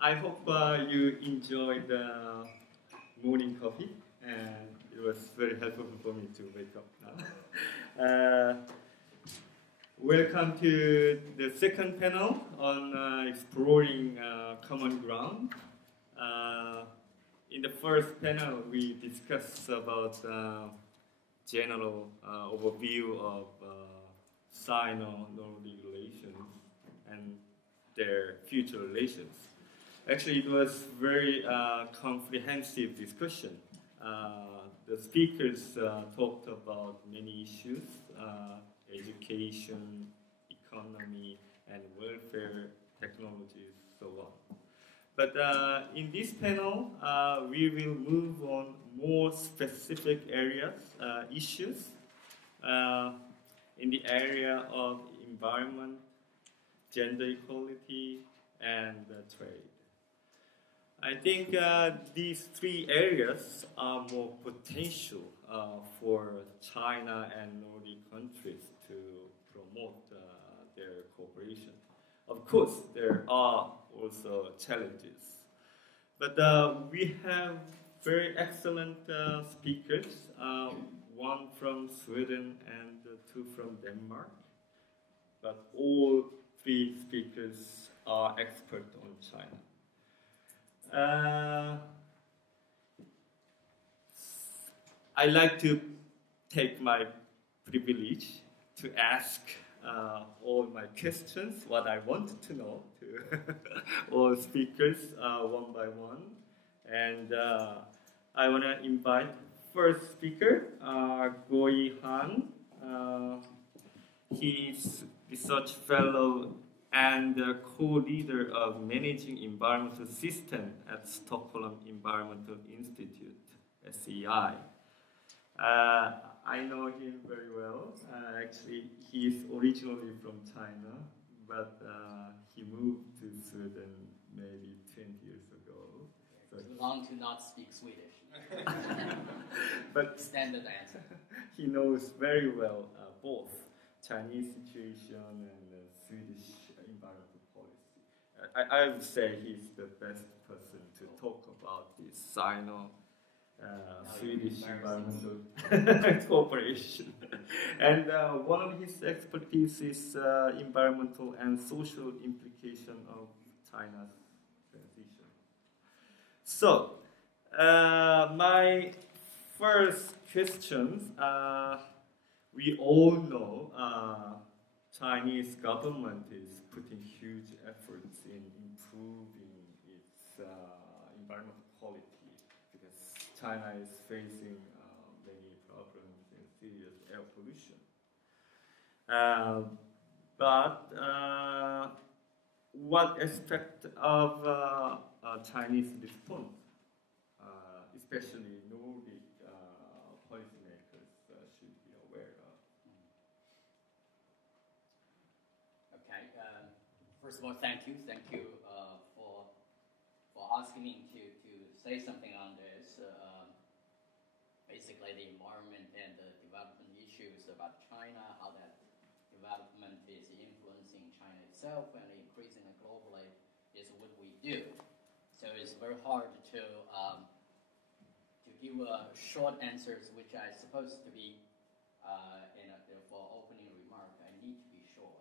I hope you enjoyed the morning coffee, and it was very helpful for me to wake up now. Welcome to the second panel on exploring common ground. In the first panel, we discussed about general overview of Sino-Nordic relations and their future relations. Actually, it was very comprehensive discussion. The speakers talked about many issues, education, economy, and welfare technologies, so on. But in this panel, we will move on more specific areas, issues, in the area of environment, gender equality, and trade. I think these three areas are more potential for China and Nordic countries to promote their cooperation. Of course, there are also challenges, but we have very excellent speakers, one from Sweden and two from Denmark, but all three speakers are experts on China. I like to take my privilege to ask all my questions, what I want to know, to all speakers one by one. And I want to invite first speaker, Guoyi Han. He's research fellow and co-leader of Managing Environmental System at Stockholm Environmental Institute, SEI. I know him very well. Actually, he is originally from China, but he moved to Sweden maybe 20 years ago. So too long to not speak Swedish. But standard answer. He knows very well both Chinese situation and Swedish environmental policy. I would say he's the best person to talk about this Sino-Swedish environmental cooperation. And one of his expertise is environmental and social implication of China's transition. So, my first question, we all know Chinese government is putting huge efforts in improving its environmental quality because China is facing many problems and serious air pollution. But what aspect of Chinese response, especially Nordic policymakers, should be aware of? Okay. First of all, thank you for asking me to say something on this. Basically, the environment and the development issues about China, how that development is influencing China itself and increasingly globally, is what we do. So it's very hard to give short answers, which I supposed to be for opening remark. I need to be short.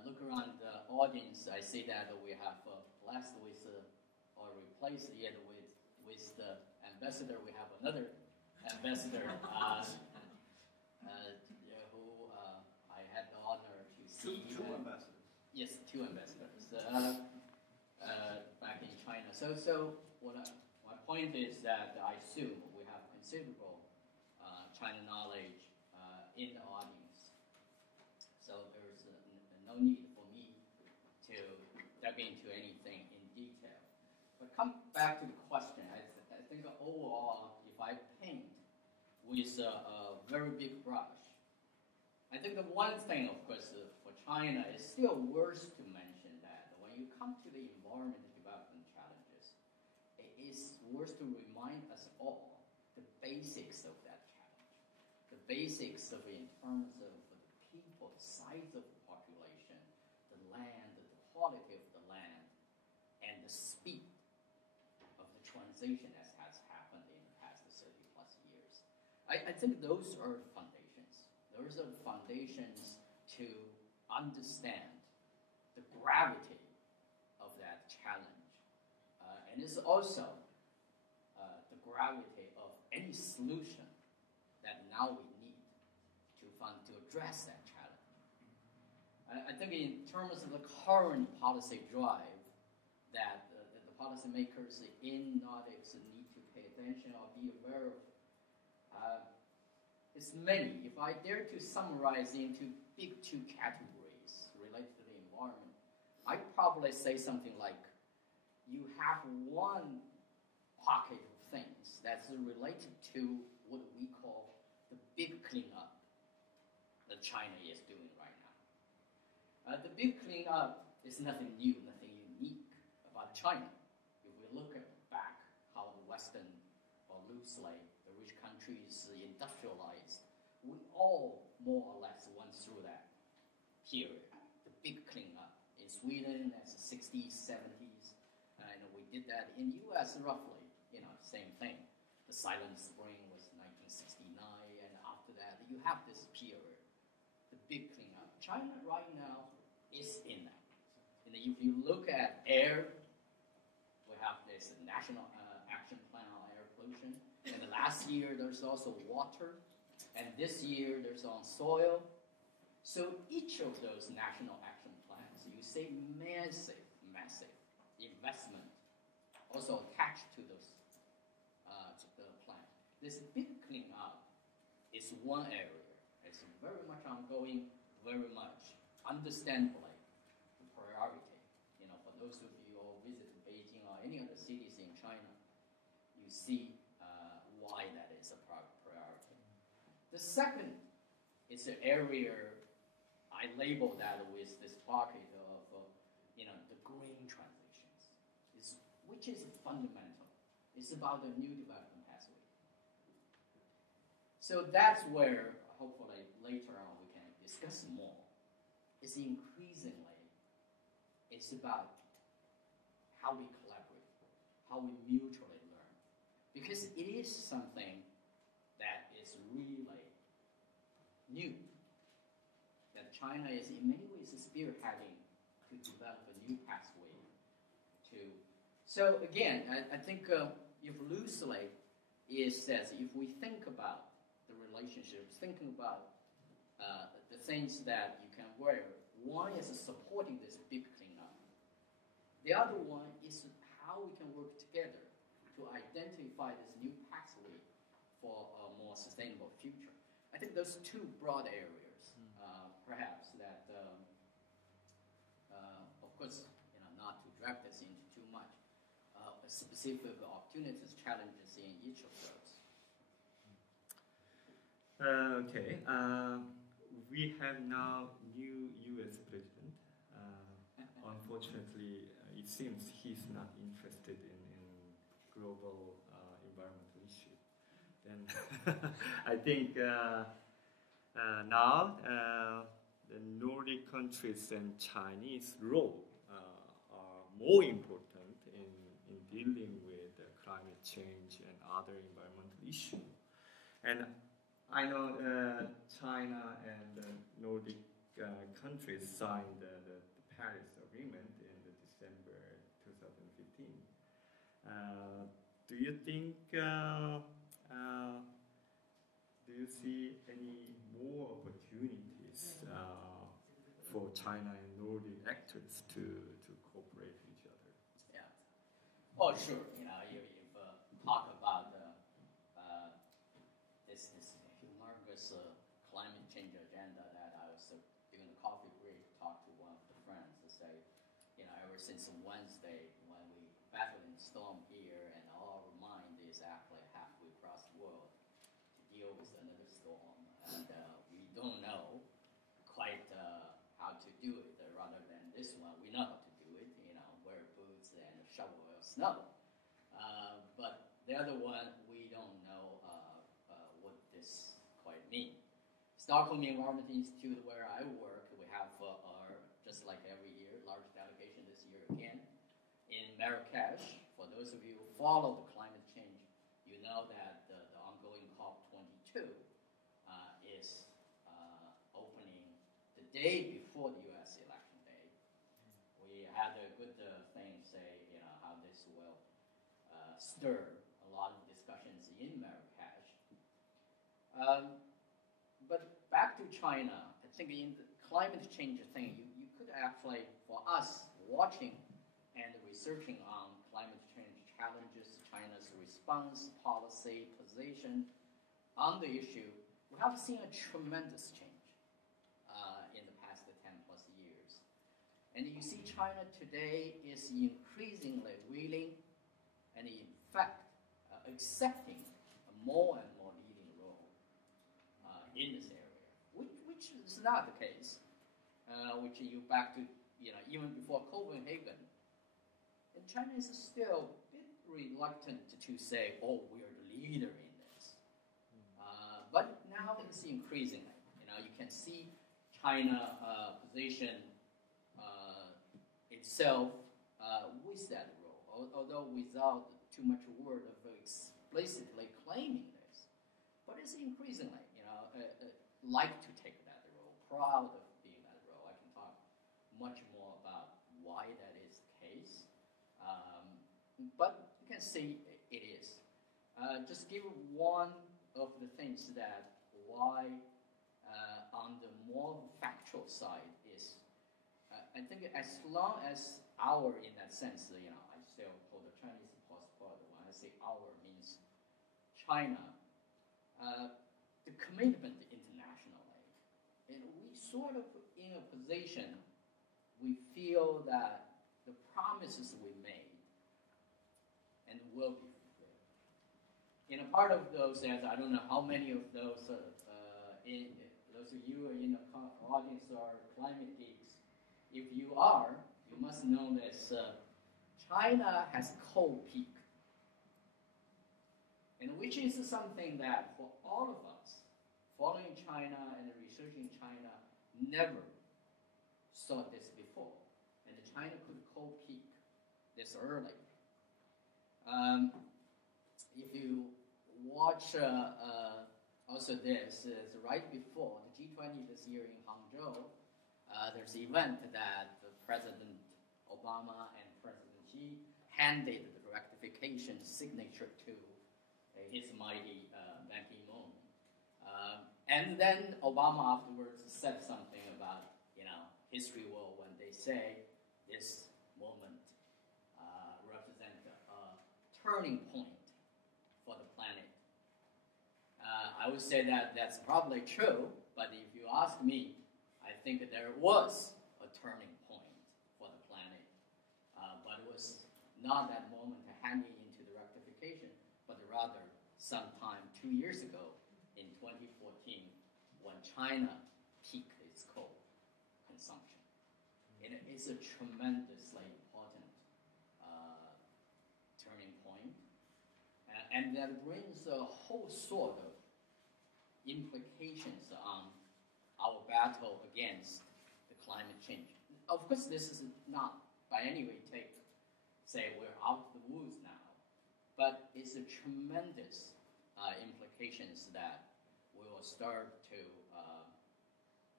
Look around the audience. I see that we have blessed with or replaced it with the ambassador. We have another ambassador who I had the honor to see. Two ambassadors. Yes, two ambassadors back in China. So my point is that I assume we have considerable China knowledge in the audience. So there's no need for me to dive into anything in detail. But come back to the question. I think overall, if I paint with a very big brush, I think the one thing, of course, for China is still worth to mention that when you come to the environment development challenges, it is worth to remind us all the basics of that challenge. The basics of in terms of the people, the size of the population, the land, the quality of the land, the speed of the transition that has happened in the past 30 plus years. I think those are foundations. Those are foundations to understand the gravity of that challenge. And it's also the gravity of any solution that now we need to find to address that challenge. I think in terms of the current policy drive that the policymakers in Nordics need to pay attention or be aware of, it's many. If I dare to summarize into big two categories related to the environment, I'd probably say something like you have one pocket of things that's related to what we call the big cleanup that China is doing right now. The big cleanup is nothing new, nothing unique about China. If we look back how the Western, or loosely, the rich countries industrialized, we all more or less went through that period, the big cleanup. In Sweden, that's the 60s, 70s, and we did that in the US roughly, same thing. The Silent Spring was 1969, and after that, you have this period, the big cleanup. China right now is in that. And if you look at air, we have this National Action Plan on Air Pollution. And the last year, there's also water. And this year, there's on soil. So each of those national action plans, you see massive, massive investment also attached to those to the plan. This big cleanup is one area. It's very much ongoing, very much, understandably, the priority. For those of you who visit Beijing or any other cities in China, you see why that is a priority. The second is an area I label that with this pocket of the green transitions, which is fundamental. It's about the new development pathway. So that's where hopefully later on we can discuss more. It's about how we collaborate, how we mutually learn, because it is something that is really new, that China is in many ways spearheading to develop a new pathway to. So again, I think if loosely it says, if we think about the relationships, thinking about the things that you can wear, one is supporting this big cleanup. The other one is how we can work together to identify this new pathway for a more sustainable future. I think those two broad areas, perhaps that, of course, not to drag this into too much, specific opportunities, challenges in each of those. Okay. We have now new U.S. president. Unfortunately, it seems he's not interested in global environmental issue. Then I think now the Nordic countries and Chinese role are more important in dealing with climate change and other environmental issues. And I know China and the Nordic countries signed the Paris Agreement in December 2015. Do you think, do you see any more opportunities for China and Nordic actors to cooperate with each other? Yeah. Oh, sure. You talk about this humongous climate change agenda that I was during the coffee break talked to one of the friends to say, ever since Wednesday when we battled in storm here, and our mind is actually halfway across the world to deal with another storm, and we don't know quite how to do it. Rather than this one, we know how to do it. Wear boots and shovel snow. But the other one, we don't know what this quite means. Stockholm Environment Institute, where I work, we have our, just like every year, large delegation this year again, in Marrakesh, for those of you who follow the climate change, you know that the ongoing COP22 is opening the day before the U.S. election day. We had a good thing say, how this will stir a lot of discussions in Marrakesh. But back to China, I think in the climate change thing, you could actually, for us watching and researching on climate change challenges, China's response, policy, position on the issue, we have seen a tremendous change in the past 10 plus years. And you see China today is increasingly willing and in fact accepting a more and more leading role in this area, which is not the case, which you back to, even before Copenhagen. And China is still a bit reluctant to say, oh, we are the leader in this. But now it's increasingly. You can see China position itself with that role, although without too much word of explicitly claiming this. But it's increasingly, like to take that role, proud of being that role. I can talk much more about why that is the case. But you can see it is. Just give one of the things that why on the more factual side is, I think as long as our, in that sense, I still hold the Chinese passport. When I say our, means China, the commitment internationally, and we sort of in a position, we feel that the promises we made and will be fulfilled. In a part of those, as I don't know how many of those, those of you in the audience are climate geeks. If you are, you must know this. China has coal peak, and which is something that for all of us, following China and researching China, never saw this before. And China could coal peak this early. If you watch also this, is right before the G20 this year in Hangzhou, there's an event that President Obama and President Xi handed the rectification signature to his mighty Ban Ki-moon. And then Obama afterwards said something about, history will, when they say this moment represents a turning point for the planet. I would say that that's probably true, but if you ask me, I think there was a turning point for the planet. But it was not that moment handing into the rectification, but rather sometime 2 years ago in 2014 when China peaked its coal consumption. And it is a tremendously important turning point. And that brings a whole sort of implications on our battle against the climate change. Of course, this is not by any way say we're out of the woods now, but it's a tremendous implications that we will start to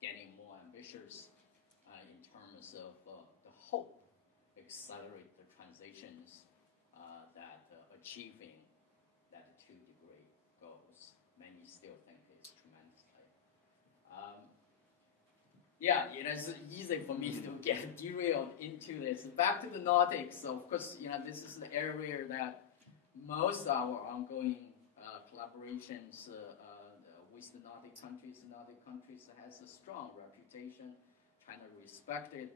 getting more ambitious in terms of the hope accelerate the transitions that achieving that 2-degree goals. Many still think it's tremendously. It is easy for me to get derailed into this. Back to the Nordics. So of course, this is the area that most of our ongoing collaborations with the Nordic countries has a strong reputation. China respected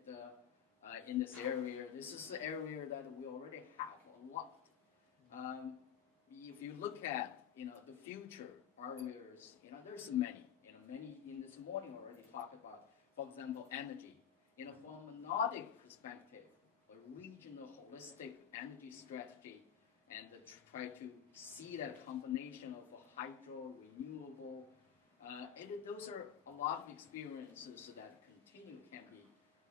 in this area. This is the area that we already have a lot. If you look at the future areas, there's many. Many in this morning already talked about, for example, energy. From a Nordic perspective, a regional holistic energy strategy, and try to see that combination of hydro, renewable, those are a lot of experiences that can be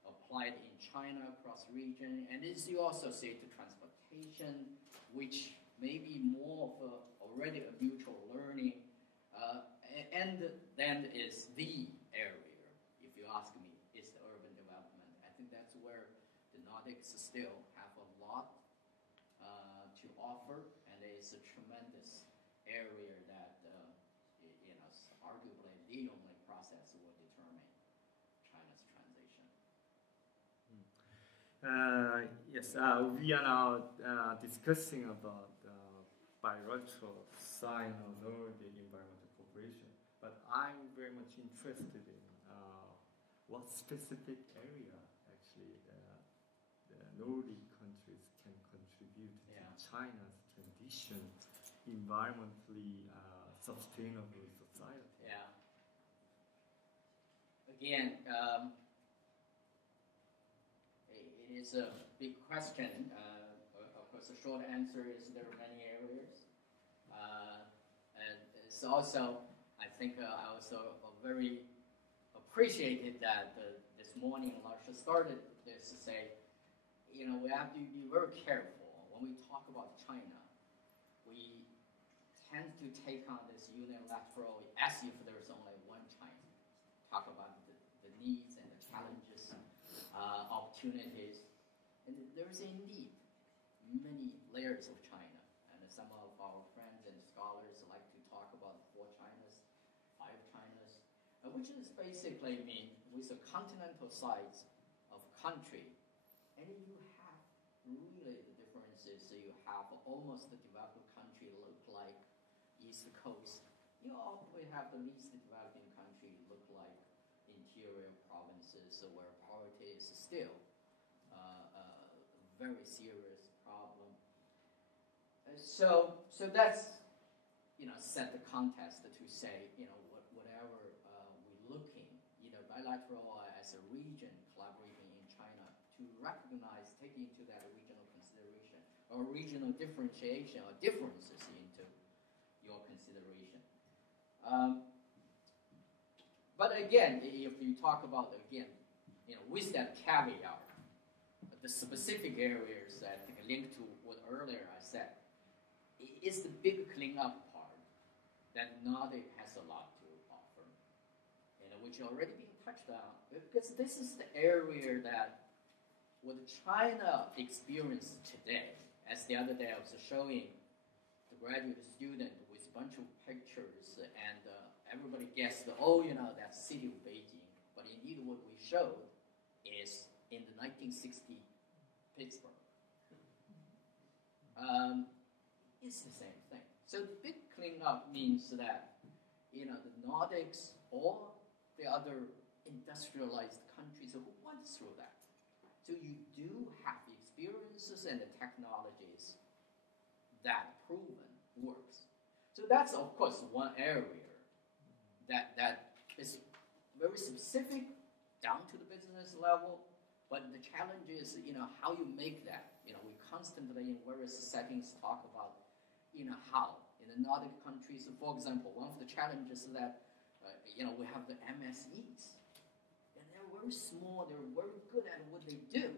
applied in China across region, and as you also say to transportation, which may be more of already a mutual learning, and then is the area, if you ask me, is the urban development. I think that's where the Nordics still have a lot to offer, and it's a tremendous area that is arguably the only process will determine China's transition. Yes, we are now discussing about bilateral Sino-Nordic environmental cooperation, but I'm very much interested in what specific area actually the Nordic countries can contribute to China's transition environmentally sustainable society. Yeah. Again, it is a big question. Of course, the short answer is there are many areas. And it's also, I think, I also very appreciated that this morning Larsha started this to say, we have to be very careful when we talk about China. We tend to take on this unilateral as if there's only one China. Talk about the needs and the challenges, opportunities. And there's indeed many layers of China. And some of our friends and scholars like to talk about 4 Chinas, 5 Chinas, which is basically mean with a continental size of country. And you have really the differences. So you have almost the developed country look like East Coast. You always have the least developing country look like interior provinces where poverty is still a very serious problem. So that's set the context to say whatever we're looking bilateral as a region collaborating in China to recognize, take into that regional consideration or regional differentiation or differences into your consideration. But again, if you talk about with that caveat, the specific areas that I think link to what earlier I said, is the big cleanup part that Nordic has a lot to offer, which already been touched on, because this is the area that what China experienced today, as the other day I was showing the graduate student with a bunch of pictures, and everybody guessed, that city of Beijing, but indeed what we showed is in the 1960 Pittsburgh. It's the same thing. So the big cleanup means that, the Nordics or the other industrialized countries who went through that. So you do have the experiences and the technologies that proven works. So that's, of course, one area that is very specific down to the business level, but the challenge is, how you make that. We constantly in various settings talk about, how in the Nordic countries, for example, one of the challenges that, we have the MSEs. And they're very small, they're very good at what they do,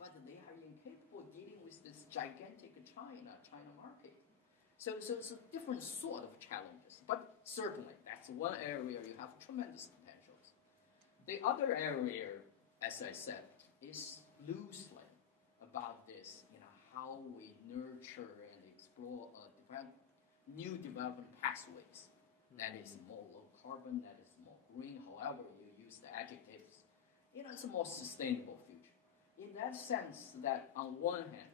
but they are incapable of dealing with this gigantic China market. So it's a different sort of challenges, but certainly that's one area you have tremendous potentials. The other area, as I said, is loosely about this, how we nurture and explore new development pathways. That is more low carbon, that is more green, however you use the adjectives. It's a more sustainable future. In that sense that on one hand,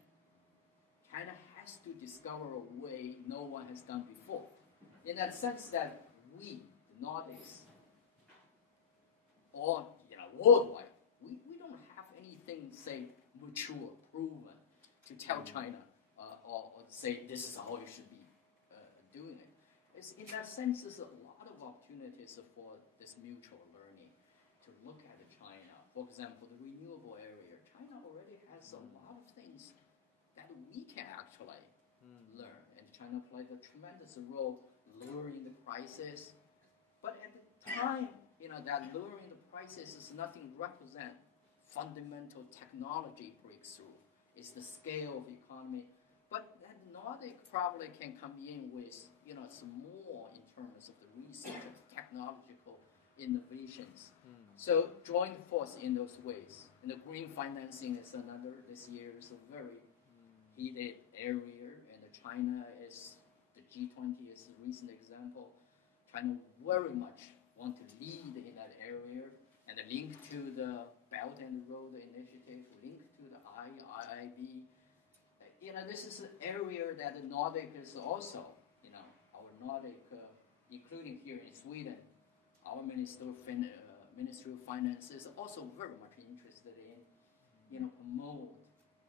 China has to discover a way no one has done before. In that sense that we, the Nordics, or worldwide, we don't have anything, say, mature, proven, to tell China or say this is how you should be doing it. It's, in that sense, there's a lot of opportunities for this mutual learning to look at China. For example, the renewable area. China already has a lot of things that we can actually learn. And China played a tremendous role lowering the prices. But at the time, that lowering the prices is nothing represent fundamental technology breakthrough. It's the scale of economy. But that Nordic probably can come in with, some more in terms of the research of technological innovations. So join force in those ways. And the green financing is another. This year is a very heated area, and China is, the G20 is a recent example. China very much want to lead in that area, and the link to the Belt and Road Initiative, link to the IIB. This is an area that the Nordic is also, our Nordic, including here in Sweden, our Ministry of Finance is also very much interested in, promote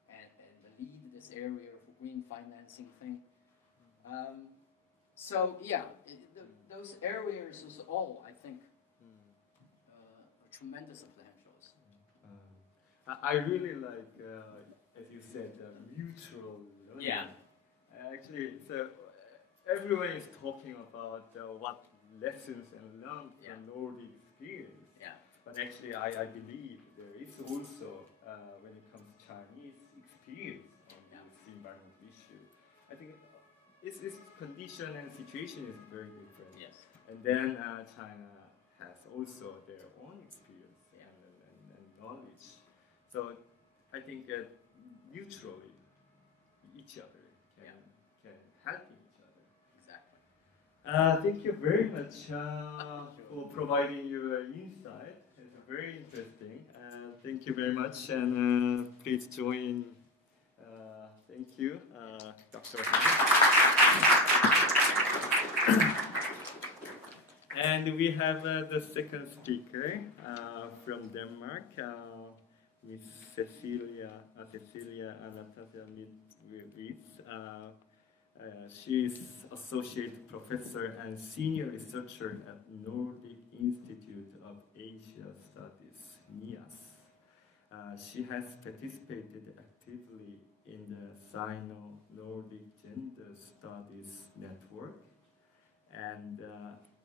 and lead this area for green financing thing. Those areas is all, I think, tremendous potentials. I really like, as you said, mutual learning. Yeah. Actually, so everyone is talking about what lessons and learned from Nordic experience. Yeah. But actually, I believe there is also, when it comes to Chinese experience on this environmental issue, I think its condition and situation is very different. Yes. And then China has also their own experience and knowledge. So I think that mutually each other can help each other. Exactly. Thank you very much for providing your insight. It's very interesting. Thank you very much, and please join. Thank you, Dr. And we have the second speaker from Denmark, Miss Cecilia Nathansen. She is Associate Professor and Senior Researcher at Nordic Institute of Asia Studies, NIAS. She has participated actively in the Sino-Nordic Gender Studies Network and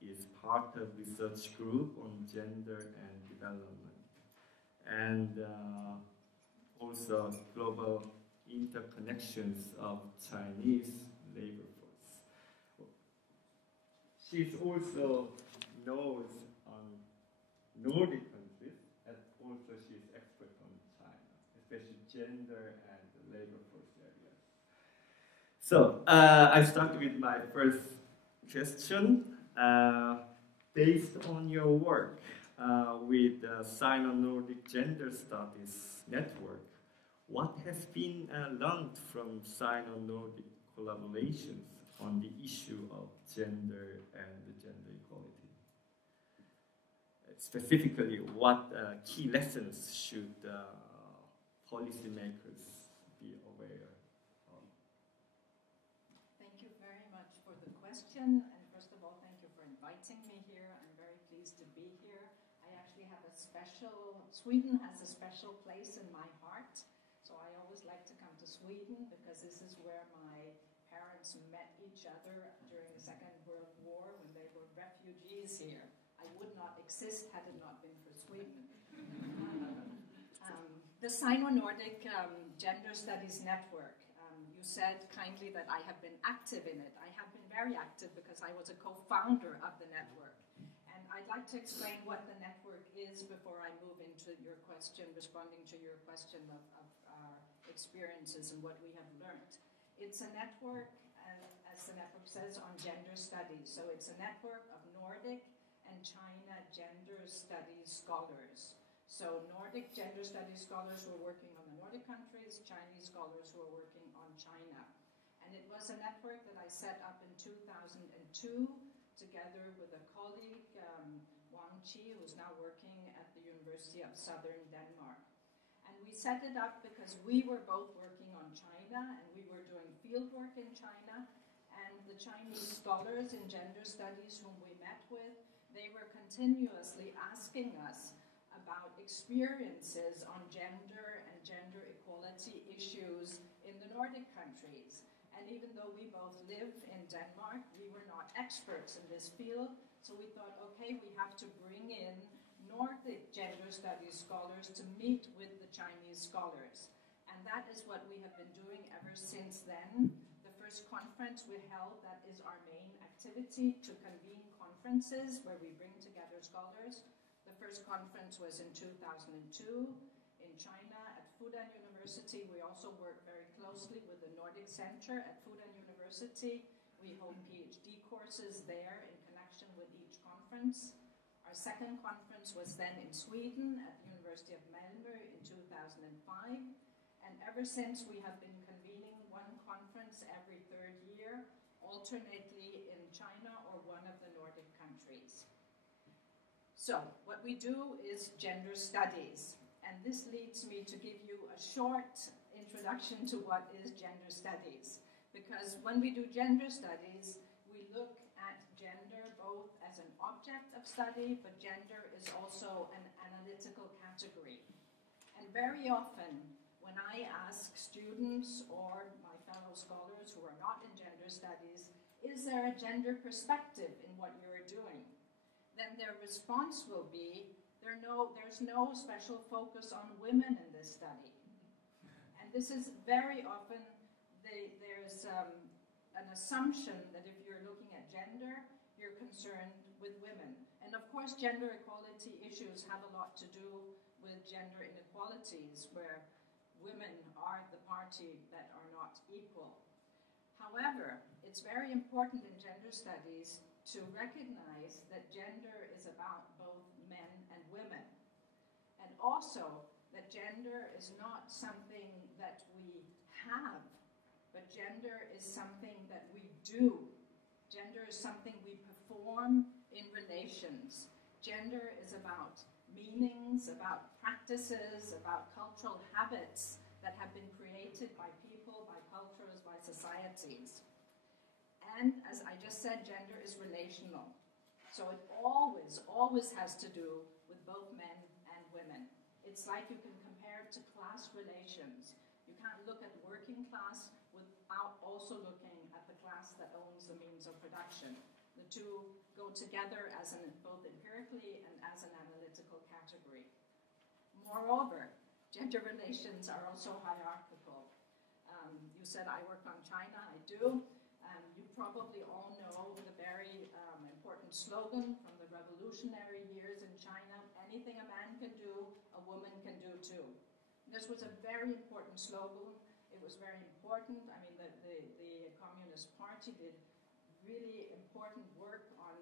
is part of research group on gender and development, and also global interconnections of Chinese labor force. She also knows on Nordic countries, and also she is expert on China, especially gender and labor force areas. So I start with my first question. Based on your work with the Sino-Nordic Gender Studies Network, what has been learned from Sino-Nordic collaborations on the issue of gender and gender equality? Specifically, what key lessons should policymakers be aware of? Thank you very much for the question. And first of all, thank you for inviting me here. I'm very pleased to be here. I actually have Sweden has a special place in my heart. So I always like to come to Sweden because this is where my parents met each other during the Second World War when they were refugees here. I would not exist had it not been for Sweden. The Sino-Nordic Gender Studies Network. You said kindly that I have been active in it. I have been very active because I was a co-founder of the network. And I'd like to explain what the network is before I move into your question, responding to your question of our experiences and what we have learned. It's a network, as the network says, on gender studies. So it's a network of Nordic and China gender studies scholars. So Nordic gender studies scholars who are working on the Nordic countries, Chinese scholars who are working on China. And it was a network that I set up in 2002 together with a colleague, Wang Chi, who's now working at the University of Southern Denmark. And we set it up because we were both working on China and we were doing field work in China. And the Chinese scholars in gender studies whom we met with, they were continuously asking us about experiences on gender and gender equality issues in the Nordic countries. And even though we both live in Denmark, we were not experts in this field. So we thought, okay, we have to bring in Nordic gender studies scholars to meet with the Chinese scholars. And that is what we have been doing ever since then. The first conference we held, that is our main activity, to convene conferences where we bring together scholars. The first conference was in 2002 in China at Fudan University. We also work very closely with the Nordic Center at Fudan University. We hold PhD courses there in connection with each conference. Our second conference was then in Sweden at the University of Malmö in 2005. And ever since, we have been convening one conference every third year, alternately in China or one of the Nordic countries. So, what we do is gender studies. And this leads me to give you a short introduction to what is gender studies. Because when we do gender studies, we look at gender both as an object of study, but gender is also an analytical category. And very often, when I ask students or my fellow scholars who are not in gender studies, is there a gender perspective in what you're doing? Then their response will be, there's no special focus on women in this study. And this is very often, there's an assumption that if you're looking at gender, you're concerned with women. And of course, gender equality issues have a lot to do with gender inequalities, where women are the party that are not equal. However, it's very important in gender studies to recognize that gender is about both men and women. And also that gender is not something that we have, but gender is something that we do. Gender is something we perform in relations. Gender is about meanings, about practices, about cultural habits that have been created by people, by cultures, by societies. And as I just said, gender is relational. So it always has to do with both men and women. It's like you can compare it to class relations. You can't look at working class without also looking at the class that owns the means of production. The two go together as both empirically and as an analytical category. Moreover, gender relations are also hierarchical. You said I work on China, I do. You probably all know the very important slogan from the revolutionary years in China: anything a man can do, a woman can do too. And this was a very important slogan. It was very important. I mean, the Communist Party did really important work on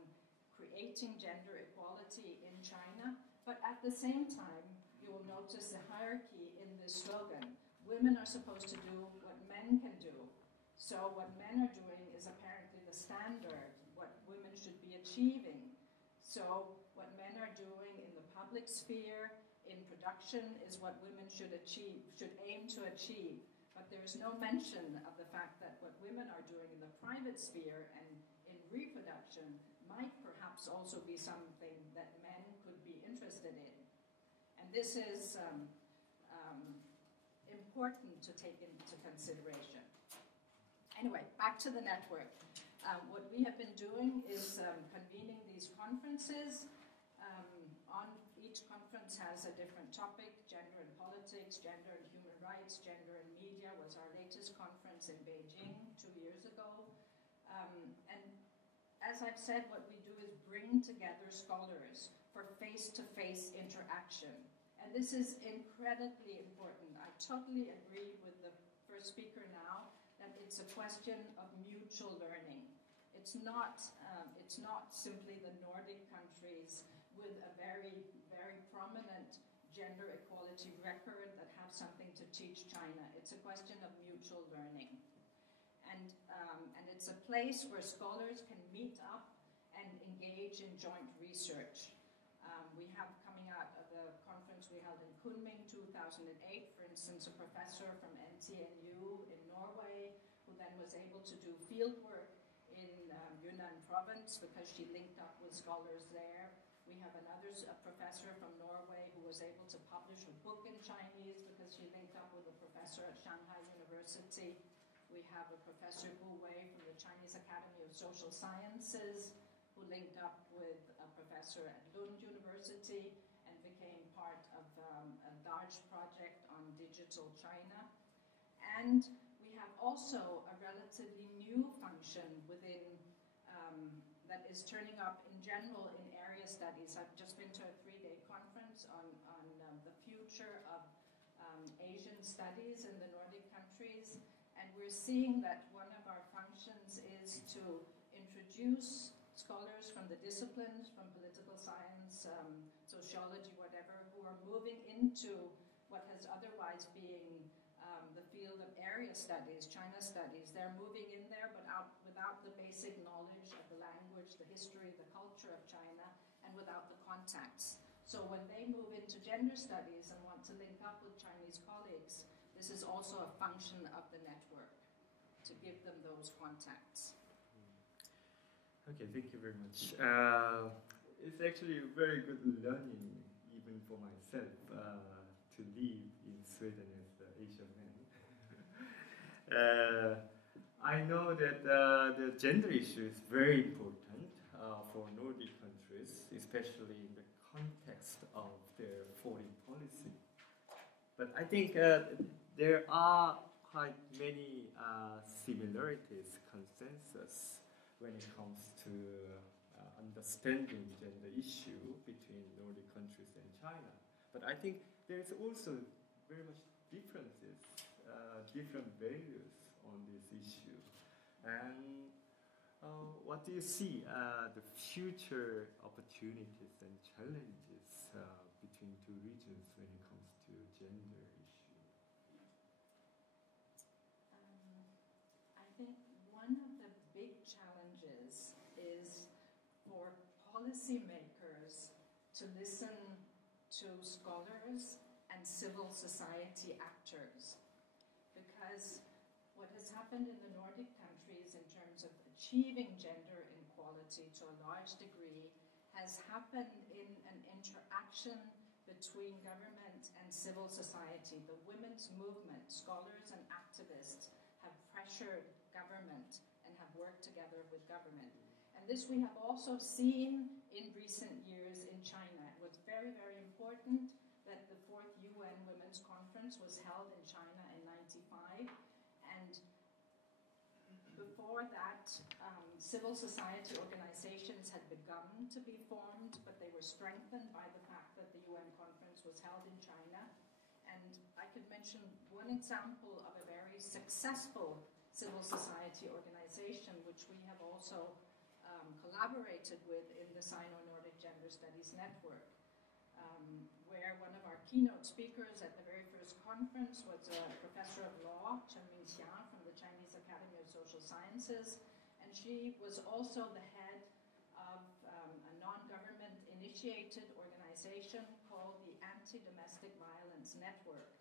creating gender equality in China. But at the same time, you will notice the hierarchy in this slogan. Women are supposed to do what men can do. So what men are doing is apparently the standard, what women should be achieving. So what men are doing in the public sphere, in production, is what women should aim to achieve. But there is no mention of the fact that what women are doing in the private sphere and in reproduction might perhaps also be something that men could be interested in. And this is important to take into consideration. Anyway, back to the network. What we have been doing is convening these conferences. On each conference has a different topic: gender and politics, gender and human rights, gender and media was our latest conference in Beijing 2 years ago. And as I've said, what we do is bring together scholars for face-to-face interaction. And this is incredibly important. I totally agree with the first speaker now that it's a question of mutual learning. It's not simply the Nordic countries with a very, very prominent gender equality record that have something to teach China. It's a question of mutual learning. And it's a place where scholars can meet up and engage in joint research. We have, coming out of the conference we held in Kunming 2008, for instance, a professor from NTNU in Norway who then was able to do field work in Yunnan province because she linked up with scholars there. We have another professor from Norway who was able to publish a book in Chinese because she linked up with a professor at Shanghai University. We have a professor Guoyi from the Chinese Academy of Social Sciences who linked up with a professor at Lund University. part of a large project on digital China. And we have also a relatively new function within that is turning up in general in area studies. I've just been to a 3-day conference on the future of Asian studies in the Nordic countries, and we're seeing that one of our functions is to introduce scholars from the disciplines, from political science, sociology, whatever, who are moving into what has otherwise been the field of area studies, China studies. They're moving in there, but without the basic knowledge of the language, the history, the culture of China, and without the contacts. So when they move into gender studies and want to link up with Chinese colleagues, this is also a function of the network, to give them those contacts. Okay, thank you very much. It's actually very good learning, even for myself, to live in Sweden as an Asian man. I know that the gender issue is very important for Nordic countries, especially in the context of their foreign policy. But I think there are quite many similarities, consensus, when it comes to understanding gender issue between Nordic countries and China. But I think there's also very much differences, different values on this issue. And what do you see the future opportunities and challenges between two regions when it comes to gender issue? I think one of the big challenges is for policymakers to listen to scholars and civil society actors, because what has happened in the Nordic countries in terms of achieving gender equality to a large degree has happened in an interaction between government and civil society. The women's movement, scholars and activists, have pressured government and have worked together with government. And this we have also seen in recent years in China. It was very, very important that the 4th UN Women's Conference was held in China in '95. And before that, civil society organizations had begun to be formed, but they were strengthened by the fact that the UN conference was held in China. And I could mention one example of a very successful civil society organization, which we have also collaborated with in the Sino-Nordic Gender Studies Network, where one of our keynote speakers at the very first conference was a professor of law, Chen Mingxia, from the Chinese Academy of Social Sciences, and she was also the head of a non-government initiated organization called the Anti-Domestic Violence Network.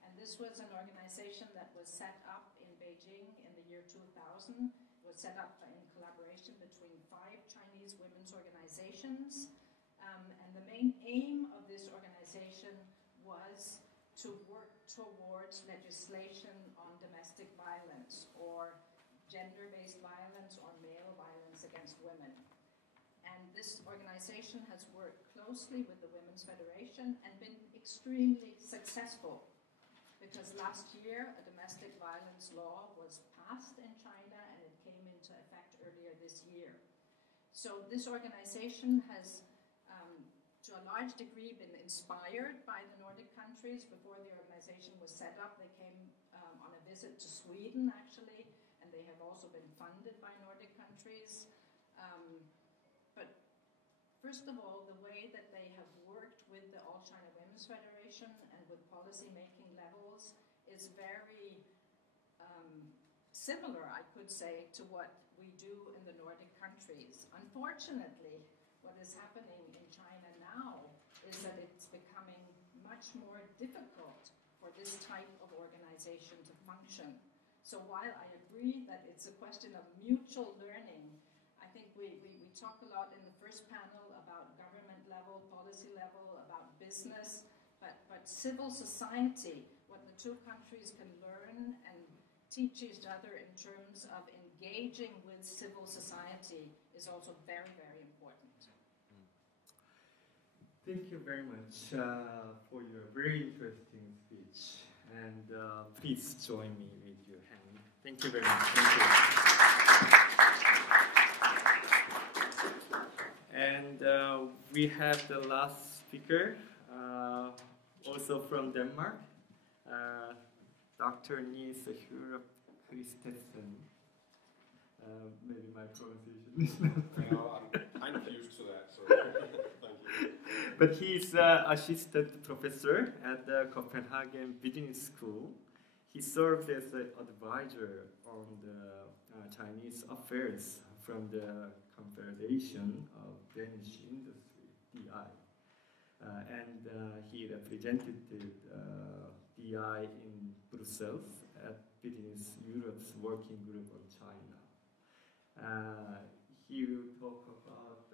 And this was an organization that was set up in Beijing in the year 2000. It was set up in collaboration between 5 Chinese women's organizations. And the main aim of this organization was to work towards legislation on domestic violence or gender-based violence or male violence against women. And this organization has worked closely with the Women's Federation and been extremely successful, because last year a domestic violence law was passed in China and it came into effect earlier this year. So this organization has to a large degree been inspired by the Nordic countries. Before the organization was set up, they came on a visit to Sweden actually, and they have also been funded by Nordic countries. But first of all, the way that they have worked with the All China Women's Federation and with policy-making levels is very similar, I could say, to what we do in the Nordic countries. Unfortunately, what is happening in China now is that it's becoming much more difficult for this type of organization to function. So while I agree that it's a question of mutual learning, I think we talk a lot in the first panel about government level, policy level, about business, but civil society, what the two countries can learn and teach each other in terms of engaging with civil society is also very, very important. Thank you very much for your very interesting speech. And please join me with your hand. Thank you very much. Thank you. And we have the last speaker, also from Denmark, Dr. Høyrup Christensen. Maybe my pronunciation is not I'm kind of used to that, so thank you. But he's assistant professor at the Copenhagen Business School. He served as an advisor on the Chinese affairs from the Confederation of Danish Industry, DI. And he represented DI in Brussels at Business Europe's working group on China. He will talk about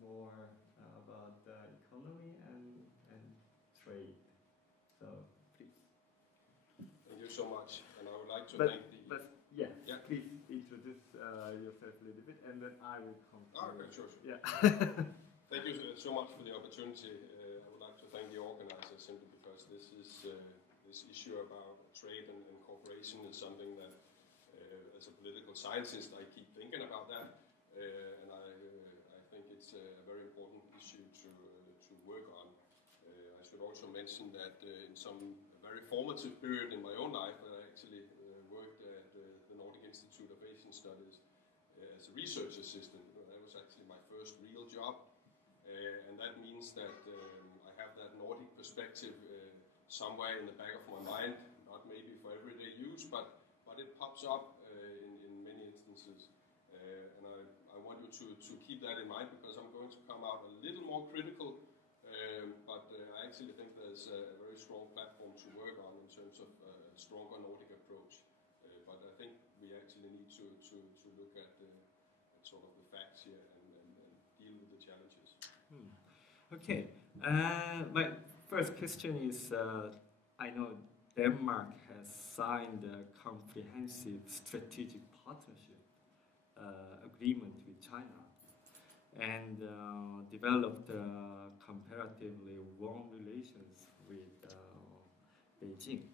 more about the economy and trade. So, please. Thank you so much, and I would like to thank the... Yeah, please introduce yourself a little bit, and then I will come to okay, sure. Yeah. Thank you so much for the opportunity. I would like to thank the organizers simply because this issue about trade and cooperation is something that, as a political scientist, I keep thinking about that, and I think it's a very important issue to work on. I should also mention that in some very formative period in my own life, I actually worked at the Nordic Institute of Asian Studies as a research assistant. That was actually my first real job, and that means that I have that Nordic perspective somewhere in the back of my mind, not maybe for everyday use, but it pops up in many instances. And I want you to keep that in mind because I'm going to come out a little more critical, but I actually think there's a very strong platform to work on in terms of a stronger Nordic approach. But I think we actually need to look at sort of the facts here and deal with the challenges. Okay. My first question is, I know Denmark has signed a comprehensive strategic partnership agreement with China and developed comparatively warm relations with Beijing,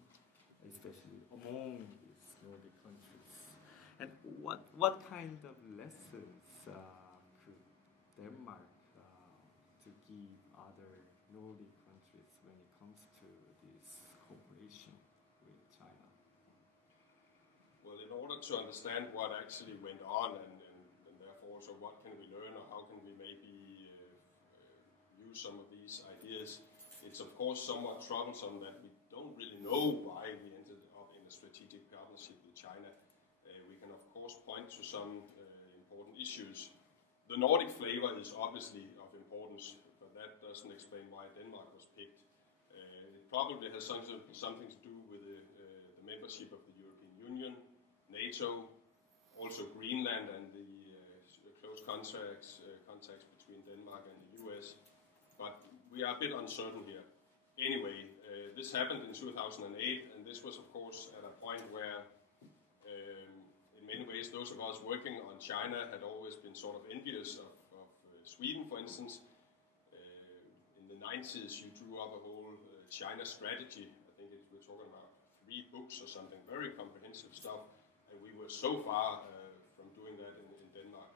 especially among these Nordic countries. And what kind of lessons could Denmark to give other Nordic countries when it comes to this cooperation with China? Well, in order to understand what actually went on and therefore also what can we learn or how can we maybe use some of these ideas, it's of course somewhat troublesome that we don't really know why we ended up in a strategic partnership with China. We can of course point to some important issues. The Nordic flavor is obviously of importance, but that doesn't explain why Denmark was picked. It probably has something to do with the membership of the European Union, NATO, also Greenland and the close contacts between Denmark and the US. But we are a bit uncertain here. Anyway, this happened in 2008, and this was of course at a point where in many ways those of us working on China had always been sort of envious of Sweden, for instance. In the 90s you drew up a whole China strategy. I think we're talking about 3 books or something, very comprehensive stuff, and we were so far from doing that in Denmark.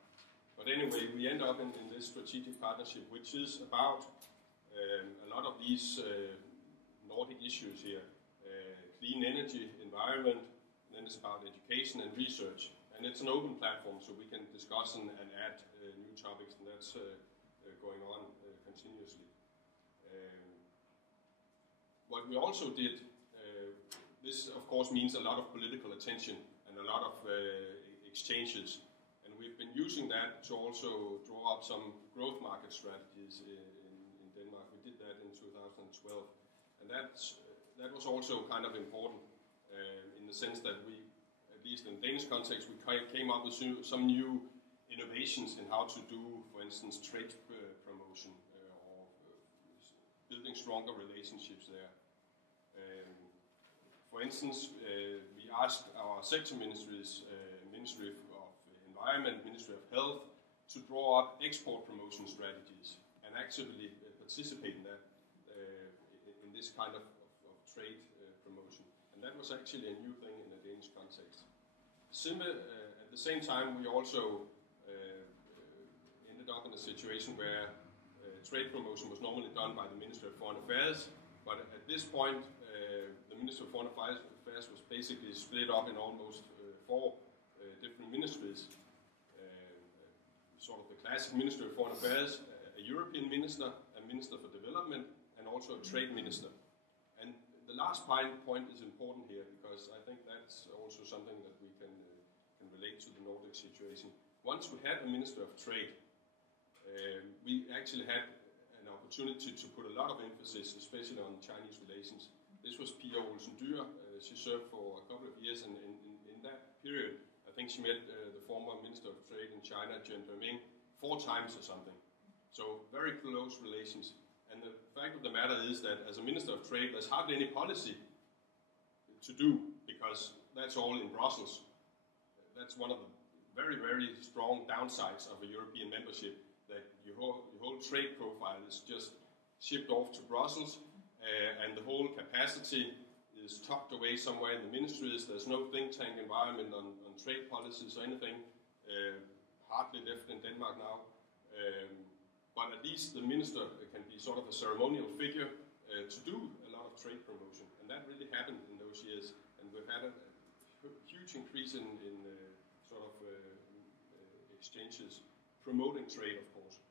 But anyway, we end up in this strategic partnership, which is about a lot of these Nordic issues here. Clean energy, environment, and then it's about education and research. And it's an open platform, so we can discuss and add new topics, and that's going on continuously. What we also did, this of course means a lot of political attention and a lot of exchanges. And we've been using that to also draw up some growth market strategies in Denmark. We did that in 2012. And that was also kind of important in the sense that we, at least in the Danish context, we came up with some new innovations in how to do, for instance, trade promotion or building stronger relationships there. For instance, we asked our sector ministries, Ministry of Environment, Ministry of Health, to draw up export promotion strategies. and actively participate in that, in this kind of trade promotion. And that was actually a new thing in the Danish context. At the same time, we also ended up in a situation where trade promotion was normally done by the Minister of Foreign Affairs, but at this point, the Minister of Foreign Affairs was basically split up in almost 4 different ministries. Sort of the classic Minister of Foreign Affairs, a European minister, a Minister for Development, and also a Trade Minister. And the last point is important here, because I think that's also something that we can relate to the Nordic situation. Once we had a Minister of Trade, we actually had an opportunity to put a lot of emphasis, especially on Chinese relations. This was Pia Olsen Dyhr. She served for a couple of years, and in that period, I think she met the former Minister of Trade in China, Jian Ming, 4 times or something. So very close relations. And the fact of the matter is that as a Minister of Trade, there's hardly any policy to do, because that's all in Brussels. That's one of the very, very strong downsides of a European membership, that your whole trade profile is just shipped off to Brussels, and the whole capacity is tucked away somewhere in the ministries. There's no think tank environment on trade policies or anything, hardly left in Denmark now. But at least the minister can be sort of a ceremonial figure to do a lot of trade promotion. And that really happened in those years. And we've had a huge increase in exchanges, promoting trade, of course.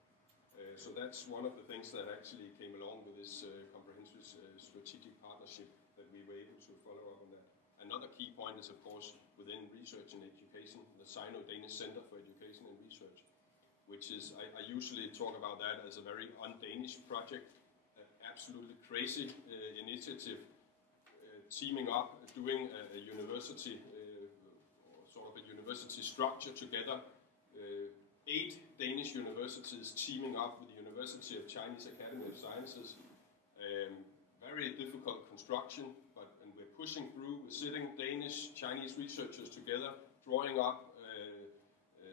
So that's one of the things that actually came along with this comprehensive strategic partnership, that we were able to follow up on that. Another key point is, of course, within research and education, the Sino-Danish Center for Education and Research, which is, I usually talk about that as a very un-Danish project, absolutely crazy initiative, teaming up, doing a university, sort of a university structure together, 8 Danish universities teaming up with the University of Chinese Academy of Sciences. Very difficult construction, and we're pushing through. We're sitting Danish, Chinese researchers together, drawing up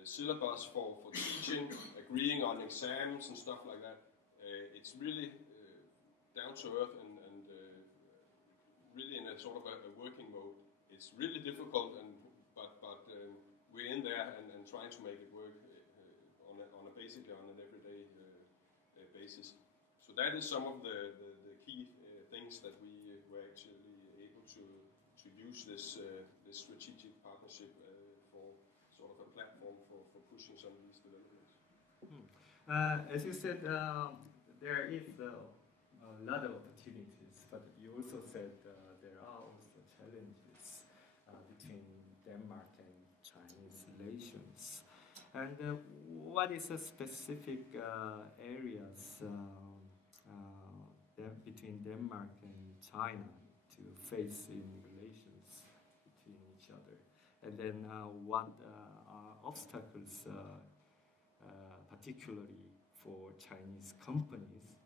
syllabus for teaching, agreeing on exams and stuff like that. It's really down to earth and really in a sort of a working mode. It's really difficult, but we're in there and trying to make it work basically on an everyday basis. So that is some of the key things that we were actually able to use this strategic partnership for sort of a platform for pushing some of these developments. As you said, there is a lot of opportunities, but you also said there are also challenges between Denmark and Chinese relations. And what is the specific areas between Denmark and China to face in relations between each other? And then what are obstacles, particularly for Chinese companies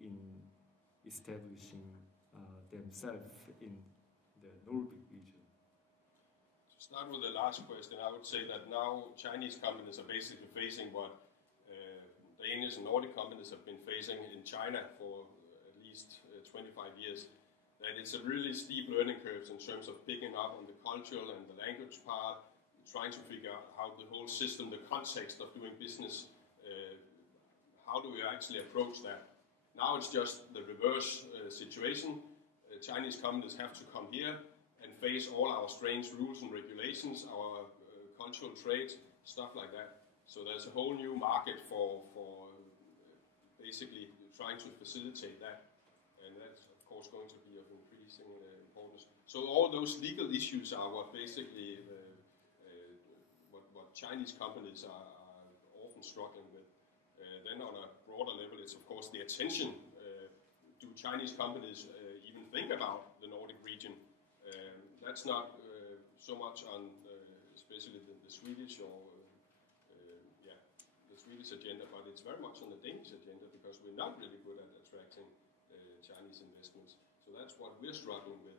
in establishing themselves in the Nordic region? To start with the last question, I would say that now Chinese companies are basically facing what Danish and Nordic companies have been facing in China for at least 25 years. That it's a really steep learning curve in terms of picking up on the cultural and the language part, trying to figure out how the whole system, the context of doing business, how do we actually approach that? Now it's just the reverse situation. Chinese companies have to come here and face all our strange rules and regulations, our cultural trade, stuff like that. So there's a whole new market for basically trying to facilitate that. And that's, of course, going to be of increasing importance. So all those legal issues are what basically what Chinese companies are often struggling with. Then on a broader level, it's of course the attention. Do Chinese companies even think about the Nordic region? That's not so much on especially the Swedish or the Swedish agenda, but it's very much on the Danish agenda because we're not really good at attracting Chinese investments. So that's what we're struggling with.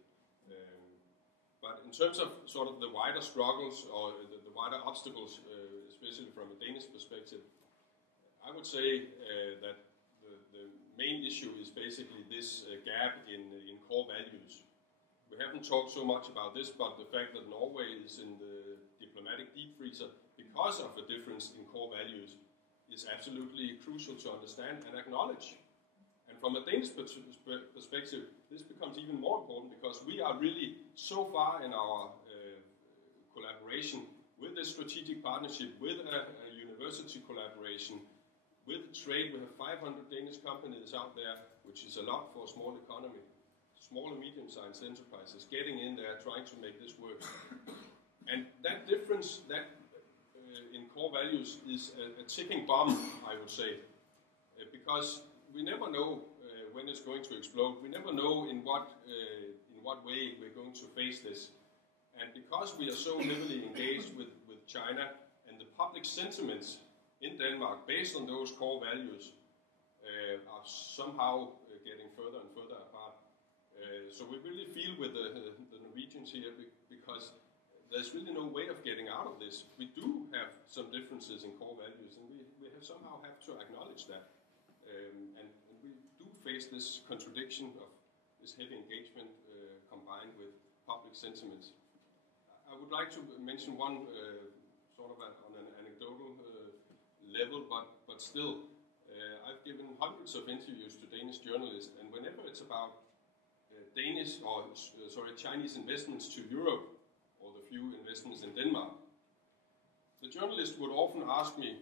But in terms of sort of the wider struggles or the wider obstacles, especially from a Danish perspective, I would would say that the main issue is basically this gap in core values. We haven't talked so much about this, but the fact that Norway is in the diplomatic deep freezer because of a difference in core values is absolutely crucial to understand and acknowledge. And from a Danish perspective, this becomes even more important because we are really so far in our collaboration with a strategic partnership, with a university collaboration, with trade. We have 500 Danish companies out there, which is a lot for a small economy. Small and medium-sized enterprises getting in there, trying to make this work. And that difference in core values is a ticking bomb, I would say, because we never know when it's going to explode. We never know in what way we're going to face this. And because we are so heavily engaged with China, and the public sentiments in Denmark based on those core values are somehow getting further and further apart. So we really feel with the Norwegians here because there's really no way of getting out of this. We do have some differences in core values, and we somehow have to acknowledge that. And we do face this contradiction of this heavy engagement combined with public sentiments. I would like to mention one sort of on an anecdotal level, but still, I've given hundreds of interviews to Danish journalists, and whenever it's about Chinese investments to Europe, or the few investments in Denmark, the journalist would often ask me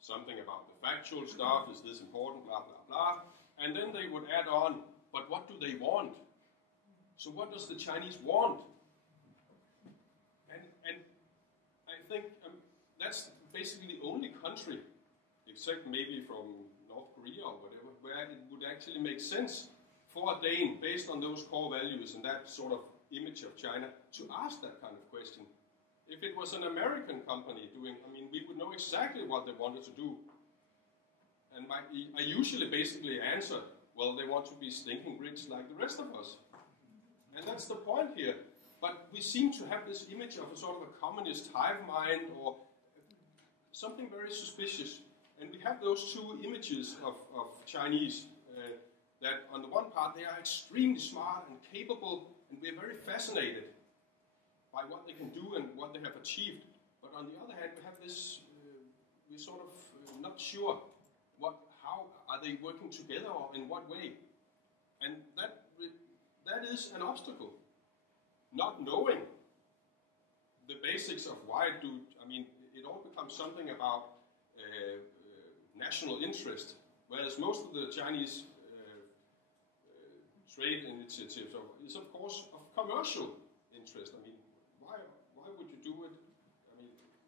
something about the factual stuff, is this important, blah, blah, blah, and then they would add on, but what do they want? So what does the Chinese want? And I think that's basically the only country, except maybe from North Korea or whatever, where it would actually make sense for a Dane, based on those core values and that sort of image of China, to ask that kind of question. If it was an American company doing, we would know exactly what they wanted to do. And I usually basically answer, well, they want to be stinking rich like the rest of us. And that's the point here. But we seem to have this image of a sort of a communist hive mind or something very suspicious. And we have those two images of Chinese that on the one part they are extremely smart and capable, and we're very fascinated by what they can do and what they have achieved. But on the other hand, we have this, we're sort of not sure how are they working together or in what way. And that is an obstacle. Not knowing the basics of it all becomes something about national interest, whereas most of the Chinese trade initiatives is of course of commercial interest. Why would you do it?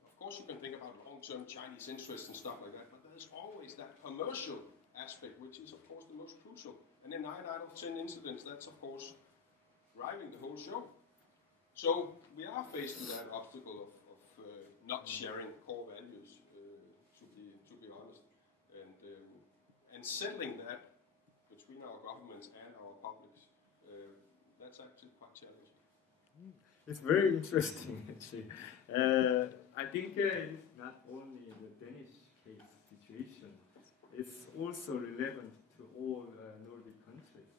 Of course you can think about long-term Chinese interests and stuff like that, but there's always that commercial aspect, which is of course the most crucial. And in 9 out of 10 incidents, that's of course driving the whole show. So we are faced with that obstacle of not sharing core values, to be honest, and settling that between our governments and our publics. That's actually quite challenging. It's very interesting, actually. I think it's not only the Danish case situation, it's also relevant to all Nordic countries.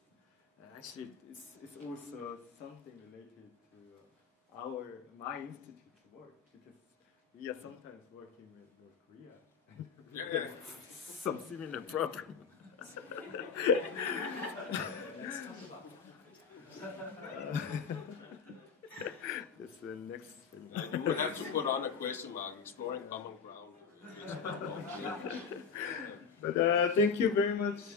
Actually, it's also something related to my institute's work, because we are sometimes working with North Korea. Yeah. Some similar problem. Let's talk about That's the next thing. You would have to put on a question mark, exploring common ground. But thank you very much,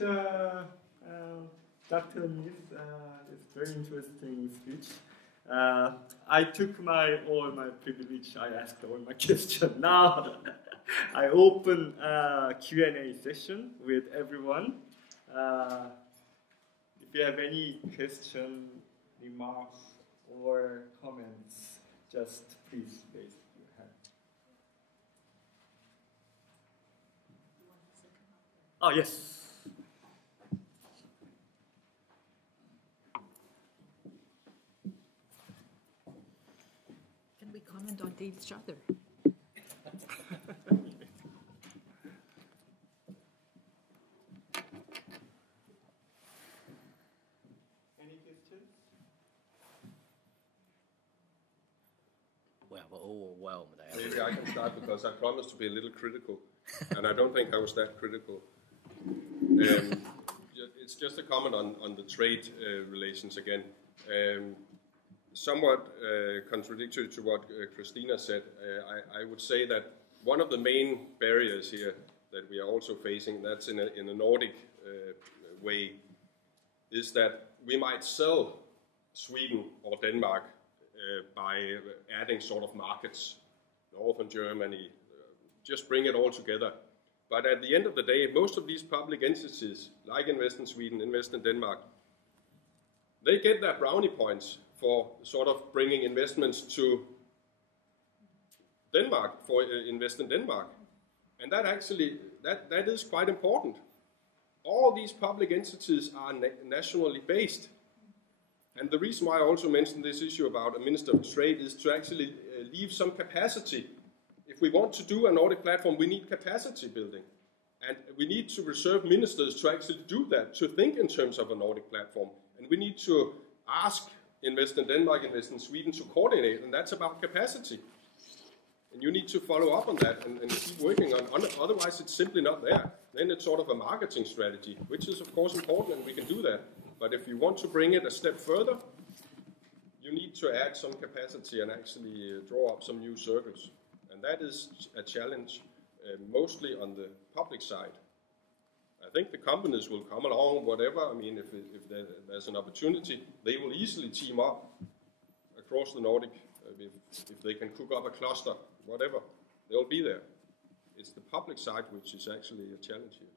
Dr. Nis. It's very interesting speech. I took all my privilege. I asked all my questions. Now I open a Q&A session with everyone. If you have any question, remarks, or comments, just please raise your hand. Oh, yes. Can we comment on each other? were overwhelmed. Maybe I can start because I promised to be a little critical, and I don't think I was that critical. It's just a comment on the trade relations again. Somewhat contradictory to what Christina said, I would say that one of the main barriers here that we are also facing, that's in a Nordic way, is that we might sell Sweden or Denmark by adding sort of markets, Northern Germany, just bring it all together. But at the end of the day, most of these public entities, like Invest in Sweden, Invest in Denmark, they get their brownie points for sort of bringing investments to Denmark, for Invest in Denmark. And that actually, that is quite important. All these public entities are nationally based. And the reason why I also mentioned this issue about a Minister of Trade is to actually leave some capacity. If we want to do a Nordic platform, we need capacity building. And we need to reserve ministers to actually do that, to think in terms of a Nordic platform. And we need to ask Invest in Denmark, Invest in Sweden to coordinate, and that's about capacity. And you need to follow up on that and keep working on it, otherwise it's simply not there. Then it's sort of a marketing strategy, which is of course important, and we can do that. But if you want to bring it a step further, you need to add some capacity and actually draw up some new circles. And that is a challenge, mostly on the public side. I think the companies will come along, whatever. I mean, if there's an opportunity, they will easily team up across the Nordic. If they can cook up a cluster, whatever, they'll be there. It's the public side which is actually a challenge here.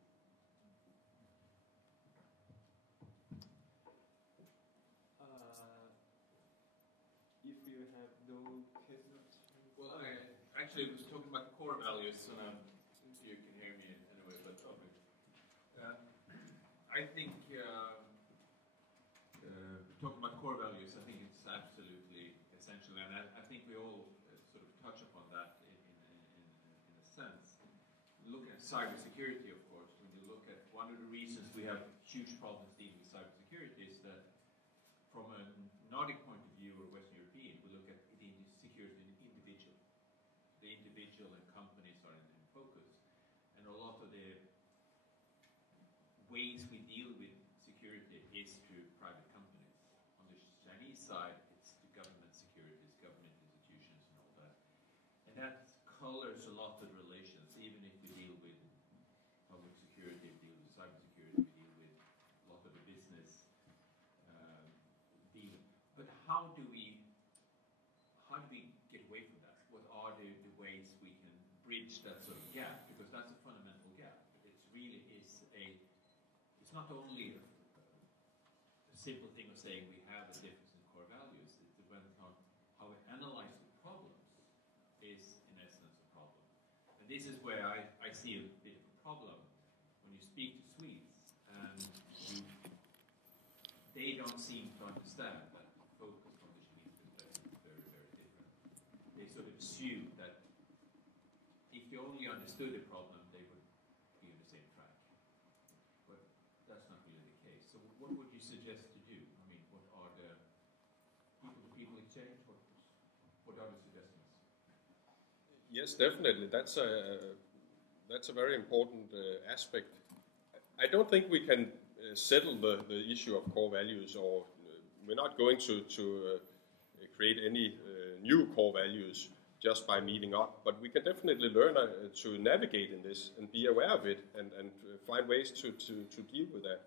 If you have no questions. Well, I actually was talking about core values, and you can hear me anyway, but I think talking about core values, I think it's absolutely essential, and I think we all sort of touch upon that in a sense. Look at cybersecurity, of course. When you look at one of the reasons we have huge problems dealing with cybersecurity is that from a Nordic point of view or Western European, we look at security in individual. The individual and companies are in focus, and a lot of the ways we deal with security is through private companies. On the Chinese side, it's the government securities, government institutions and all that. And that colors a lot of the relations, even if we deal with public security, we deal with cybersecurity, we deal with a lot of the business deal. But how do we get away from that? What are the ways we can bridge that sort of gap? Because that's a fundamental gap. It really is it's not only a simple thing of saying we have a difference in core values. It depends on how we analyze the problems is in essence a problem. And this is where I see a bit of a problem when you speak to Swedes and they don't seem to understand that the focus from the Chinese perspective is very, very different. They sort of assume that if they only understood the problem, they would be on the same track. But that's not really the case. So what would you suggest to do? I mean, what are the people-to-people exchange? What are the suggestions? Yes, definitely. That's a very important aspect. I don't think we can settle the issue of core values, or we're not going to create any new core values just by meeting up, but we can definitely learn to navigate in this and be aware of it and find ways to deal with that.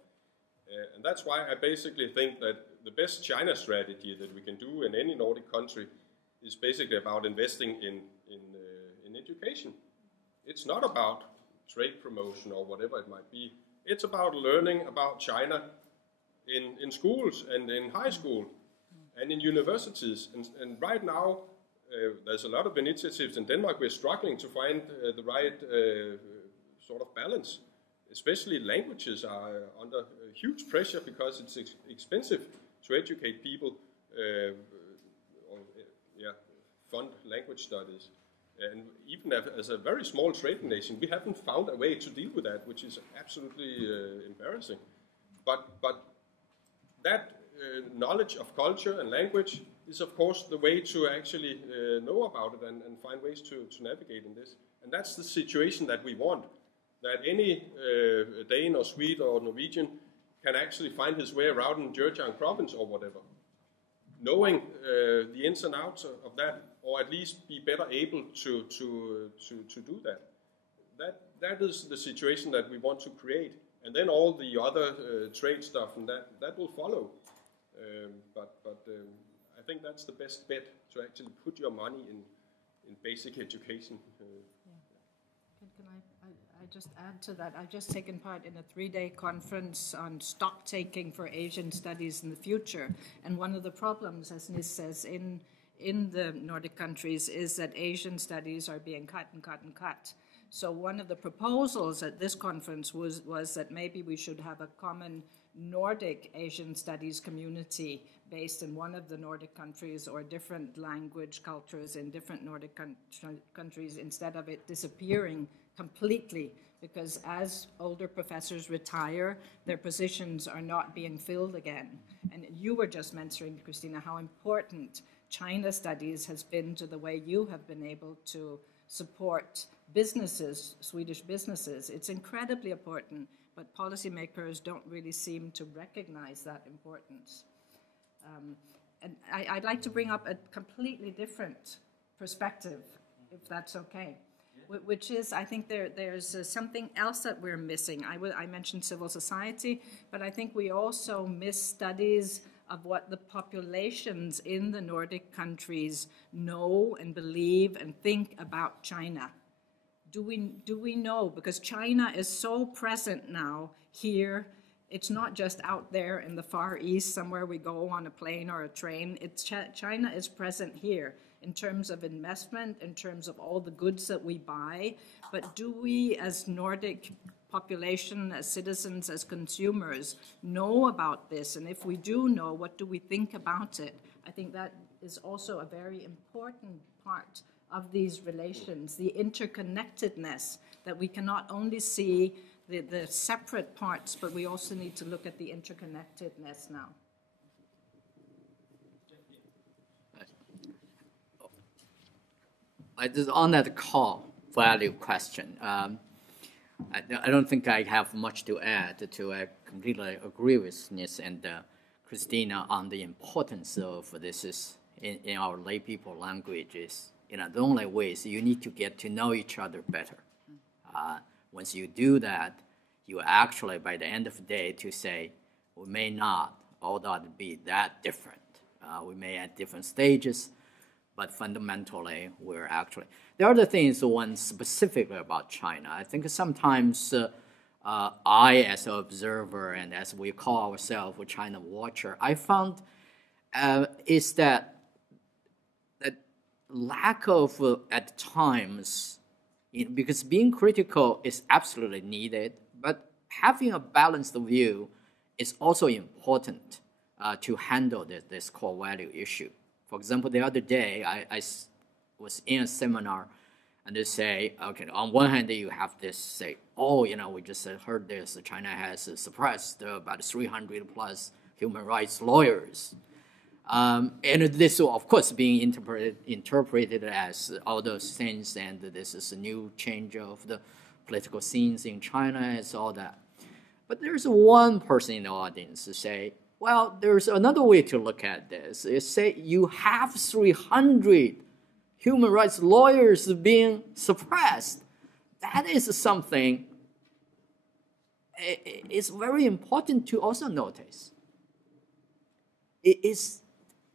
And that's why I basically think that the best China strategy that we can do in any Nordic country is basically about investing in education. It's not about trade promotion or whatever it might be. It's about learning about China in schools and in high school and in universities. And right now, there's a lot of initiatives in Denmark. We're struggling to find the right sort of balance. Especially languages are under huge pressure because it's expensive to educate people fund language studies. And even as a very small trading nation, we haven't found a way to deal with that, which is absolutely embarrassing. But that knowledge of culture and language is of course the way to actually know about it and find ways to navigate in this. And that's the situation that we want, that any Dane or Swede or Norwegian can actually find his way around in Zhejiang province or whatever, knowing the ins and outs of that, or at least be better able to do that. That is the situation that we want to create, and then all the other trade stuff and that will follow. But I think that's the best bet, to actually put your money in basic education. Can I just add to that? I've just taken part in a 3-day conference on stock taking for Asian studies in the future. And one of the problems, as Nis says, in the Nordic countries is that Asian studies are being cut and cut and cut. So one of the proposals at this conference was that maybe we should have a common Nordic Asian studies community based in one of the Nordic countries, or different language cultures in different Nordic countries, instead of it disappearing completely, because as older professors retire, their positions are not being filled again. And you were just mentioning, Christina, how important China studies has been to the way you have been able to support businesses, Swedish businesses. It's incredibly important, but policymakers don't really seem to recognize that importance. And I'd like to bring up a completely different perspective, if that's okay, which is, I think there's something else that we're missing. I mentioned civil society, but I think we also miss studies of what the populations in the Nordic countries know and believe and think about China. Do we know? Because China is so present now here. It's not just out there in the Far East, somewhere we go on a plane or a train. China is present here in terms of investment, in terms of all the goods that we buy. But do we, as Nordic population, as citizens, as consumers, know about this? And if we do know, what do we think about it? I think that is also a very important part of these relations, the interconnectedness, that we cannot only see the separate parts, but we also need to look at the interconnectedness now. On that core value question, I don't think I have much to add to. I completely agree with Nis and Christina on the importance of this is in our lay people languages. The only way is you need to get to know each other better. Once you do that, you actually, by the end of the day, to say, we may not all that be that different. We may at different stages, but fundamentally, we're actually. The other thing is one specifically about China. I think sometimes I, as an observer, and as we call ourselves a China watcher, I found is that lack of, at times, because being critical is absolutely needed, but having a balanced view is also important to handle this core value issue. For example, the other day, I was in a seminar, and they say, okay, on one hand, you have this say, oh, we just heard this, China has suppressed about 300 plus human rights lawyers. And this, of course, being interpreted as all those things, and this is a new change of the political scenes in China, and all that. But there's one person in the audience who say, well, there's another way to look at this. Is say you have 300 human rights lawyers being suppressed. That is something it's very important to also notice. It is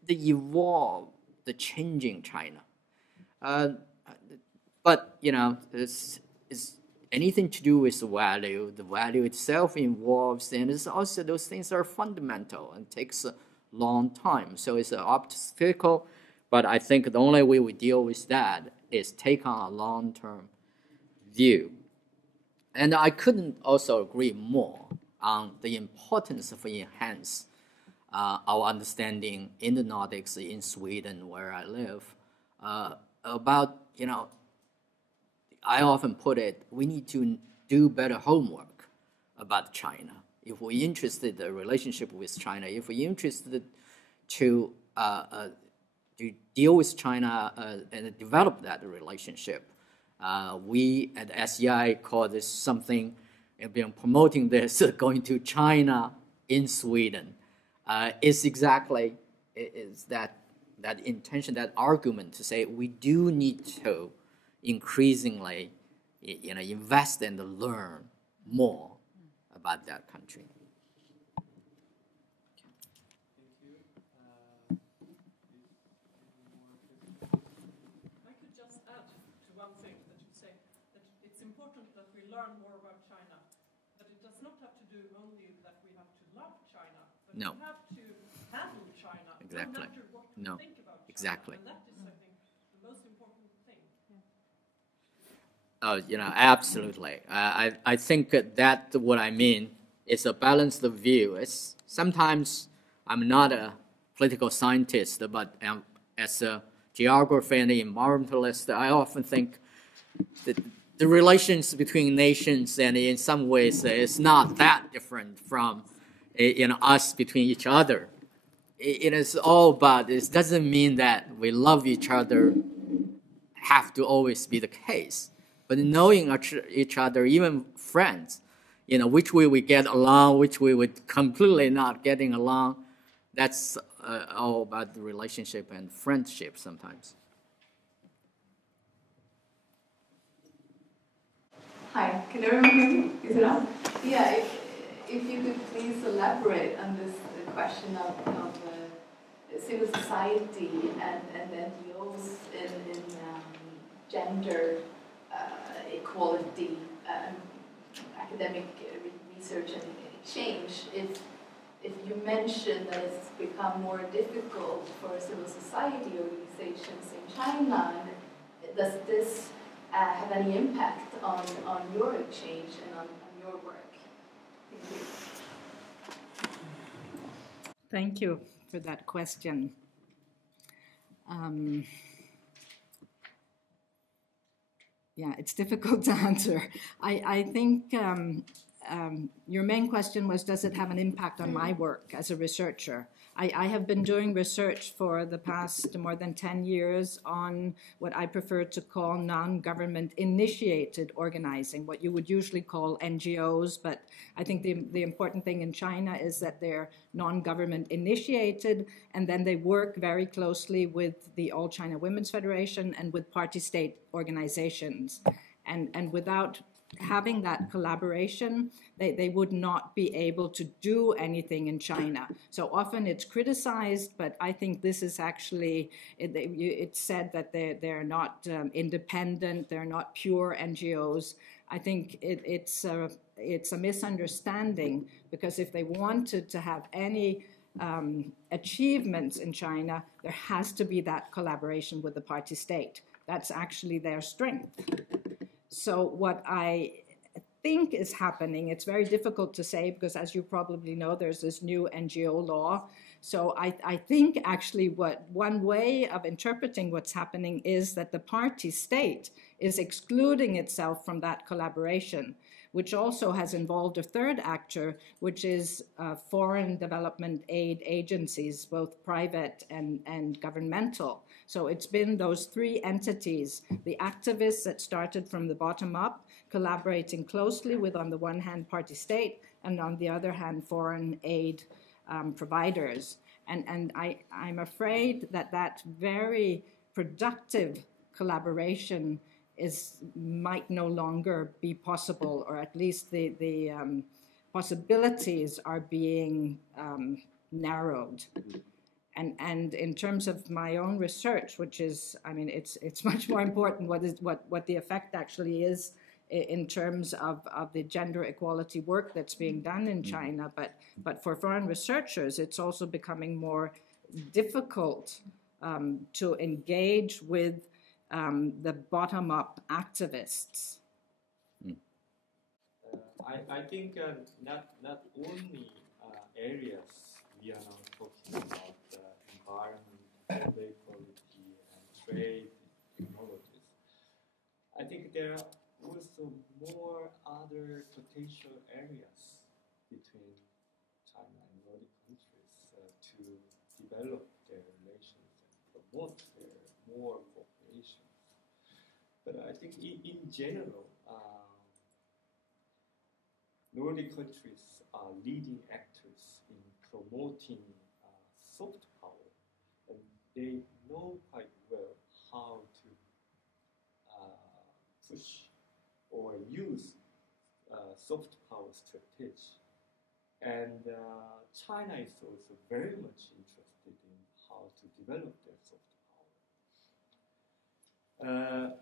the changing China. But, it's anything to do with the value. The value itself involves, and it's also those things are fundamental and takes a long time. So it's an obstacle, but I think the only way we deal with that is take on a long-term view. And I couldn't also agree more on the importance of enhance our understanding in the Nordics, in Sweden, where I live, about, I often put it, we need to do better homework about China. If we're interested in the relationship with China, if we're interested to to deal with China and develop that relationship. We at SEI call this something, and been promoting this, going to China in Sweden. It's exactly that intention, that argument to say we do need to increasingly, invest and learn more about that country. I could just add to one thing that you say, that it's important that we learn more about China, but it does not have to do only that we have to love China, but No. we have to handle China, Exactly. no matter what we No. think about China. Exactly. And that is, I think, the most important thing. Absolutely. I think that what I mean is a balanced view. It's sometimes I'm not a political scientist, but as a geographer and environmentalist, I often think that the relations between nations, and in some ways, it's not that different from us between each other. It is all about. It doesn't mean that we love each other have to always be the case. But knowing each other, even friends, which way we get along, which way we're completely not getting along, that's all about the relationship and friendship sometimes. Hi, can everyone hear me? Is it on? Yeah, if you could please elaborate on this question of civil society and NGOs in gender equality, academic research and exchange. If you mentioned that it's become more difficult for civil society organizations in China, does this have any impact on your exchange and on your work? Thank you. Thank you for that question. Yeah, it's difficult to answer. I think your main question was, does it have an impact on my work as a researcher? I have been doing research for the past more than 10 years on what I prefer to call non-government initiated organizing, what you would usually call NGOs, but I think the important thing in China is that they're non-government initiated, and then they work very closely with the All China Women's Federation and with party state organizations. And without having that collaboration, they would not be able to do anything in China. So often it's criticized, but I think this is actually, it's said that they're not independent, they're not pure NGOs. I think it's a misunderstanding, because if they wanted to have any achievements in China, there has to be that collaboration with the party state. That's actually their strength. So what I think is happening, it's very difficult to say, because as you probably know, there's this new NGO law. So I think actually one way of interpreting what's happening is that the party state is excluding itself from that collaboration, which also has involved a third actor, which is foreign development aid agencies, both private and governmental. So it's been those three entities, the activists that started from the bottom up, collaborating closely with, on the one hand, party state, and on the other hand, foreign aid providers. And I'm afraid that very productive collaboration might no longer be possible, or at least the possibilities are being narrowed. And in terms of my own research, which is, I mean, it's much more important what the effect actually is in terms of the gender equality work that's being done in China. But for foreign researchers, it's also becoming more difficult to engage with the bottom-up activists. I think not only areas we are now talking about environment, gender equality, and trade technologies. I think there are also more other potential areas between China and Nordic countries to develop their relations and promote more cooperation. But I think in general, Nordic countries are leading actors in promoting soft power, and they know quite well how to push or use soft power strategy. And China is also very much interested in how to develop their soft power.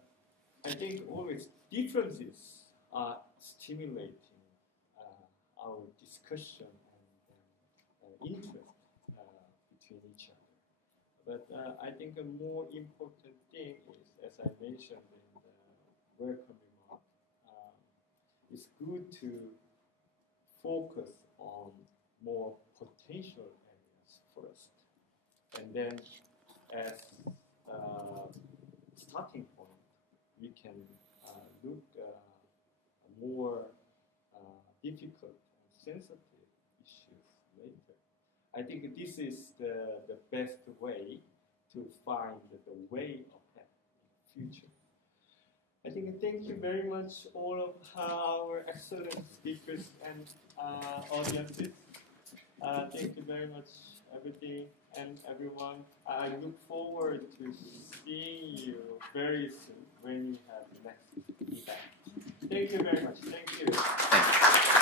I think always differences are stimulating our discussion and interest between each other. But I think a more important thing is, as I mentioned in the welcome remark, it's good to focus on more potential areas first. And then as a starting point, we can look more difficult and sensitive issues later. I think this is the best way to find the way ahead in the future. I think thank you very much all of our excellent speakers and audiences. Thank you very much everything and everyone. I look forward to seeing you very soon when you have the next event. Thank you very much. Thank you.